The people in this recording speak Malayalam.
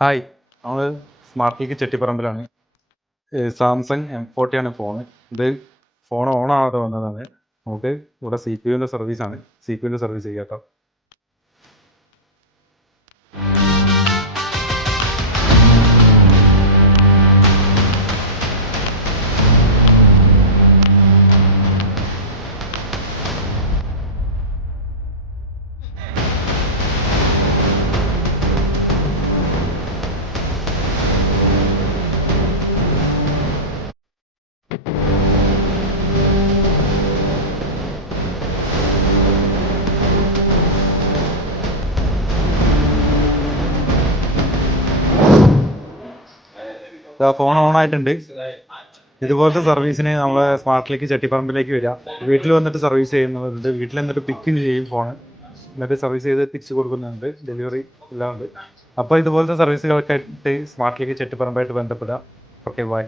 ഹായ്, നമ്മൾ സ്മാർട്ട് ക്ലിക്ക് ചെട്ടിപ്പറമ്പിലാണ്. സാംസങ് M40 ആണ് ഫോണ്. ഇത് ഫോൺ ഓൺ ആവാതെ വന്നതാണ്. നമുക്ക് ഇവിടെ CPU-ൻ്റെ സർവീസാണ്. CPU-ൻ്റെ സർവീസ് ചെയ്യാം കേട്ടോ. ഫോൺ ഓൺ ആയിട്ടുണ്ട്. ഇതുപോലത്തെ സർവീസിന് നമ്മൾ സ്മാർട്ട് ക്ലിക്ക് ചെട്ടിപ്പറമ്പിലേക്ക് വരിക. വീട്ടിൽ വന്നിട്ട് സർവീസ് ചെയ്യുന്നവരുണ്ട്, വീട്ടിൽ വന്നിട്ട് പിക്ക് ചെയ്യും ഫോൺ, എന്നിട്ട് സർവീസ് ചെയ്ത് തിരിച്ച് കൊടുക്കുന്നുണ്ട്. ഡെലിവറി എല്ലാം ഉണ്ട്. അപ്പോൾ ഇതുപോലത്തെ സർവീസുകൾക്കായിട്ട് സ്മാർട്ട് ക്ലിക്ക് ചെട്ടിപ്പറമ്പായിട്ട് ബന്ധപ്പെടുക. Okay, by.